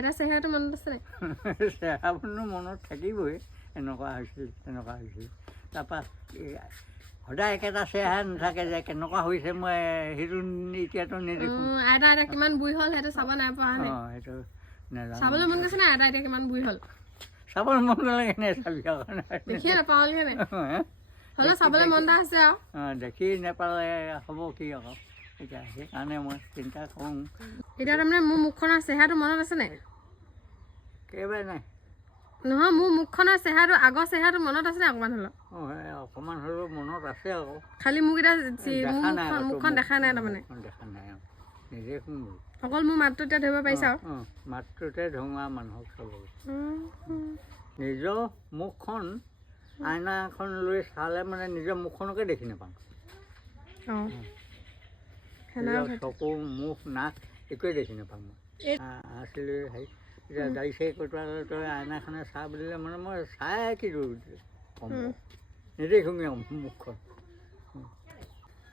আইতা চেহেৰাটো মনত আছে নাই? চেহেৰাবোৰনো মনত থাকিবই, এনেকুৱা হৈছিল তেনেকুৱা হৈছিল। তাৰপৰা সদায় একেটা চেহেৰা নাথাকে যে কেনেকুৱা হৈছে মই সেইটো এতিয়াতো নেদেখোঁ। আইতা এতিয়া কিমান বুঢ়ী হ'ল সেইটো চাব নাই পৰা নাই? অঁ সেইটো নাজানো। চাবলৈ মন গৈছে নাই আইতা এতিয়া কিমান বুঢ়ী হ'ল? চাবলৈ মন গ'লে কেনে চাবি আকৌ দেখিয়ে নাপাওঁ নাই হ'লেও চাবলৈ মন এটা আছে আৰু। অঁ দেখি নাপালে হ'ব কি আকৌ, এতিয়া সেইকাৰণে মই চিন্তা কৰোঁ। এতিয়া তাৰমানে মোৰ মুখখনৰ চেহেৰাটো মনত আছে নাই? একেবাৰে নাই। নহয় মোৰ মুখখনৰ চেহেৰাটো আগৰ চেহেৰাটো মনত আছে নাই অকণমান হ'লেও? অঁ অকণমান হ'লেও মনত আছে আকৌ। খালি মোক এতিয়া মুখখন দেখা নাই তাৰমানে। দেখা নাই আৰু নেদেখোঁ বোলো। অকল মোৰ মাতটো এতিয়া ধৰিব পাৰিছা আৰু? অঁ মাতটোতে ধোঙা মানুহক চাব। নিজৰ মুখখন আইনা এখন লৈ চালে মানে নিজৰ মুখখনকে দেখি নাপাওঁ। নিজৰ চকু মুখ নাক একোৱে দেখি নাপাওঁ মই। আছিলোঁ হেৰি এতিয়া দাড়ি চাৰি কটোৱালে তই আইনাখনে চা বুলিলে মানে মই চাই কি ক'ম নেদেখোঁগৈ মুখখন।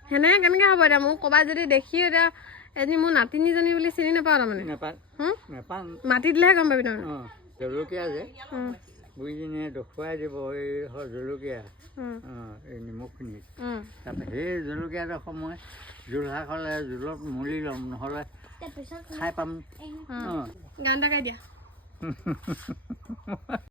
সেনেকৈ কেনেকৈ হ'ব এতিয়া মোক ক'ৰবাত যদি দেখি এতিয়া এজনী মোৰ নাতিনীজনী বুলি চিনি নাপাওঁ তাৰমানে? নেপাওঁ। মাতি দিলেহে গম পাবি তাৰমানে? অঁ জলকীয়া যে বুঢ়ীজনীয়ে দেখুৱাই দিব এই জলকীয়া এই নিমখখিনিত। তাৰপৰা সেই জলকীয়াডোখৰ মই জোল শাক হ'লে জোলত মলি ল'ম, নহ'লে খাই পাম। গান এটা গাই দিয়া।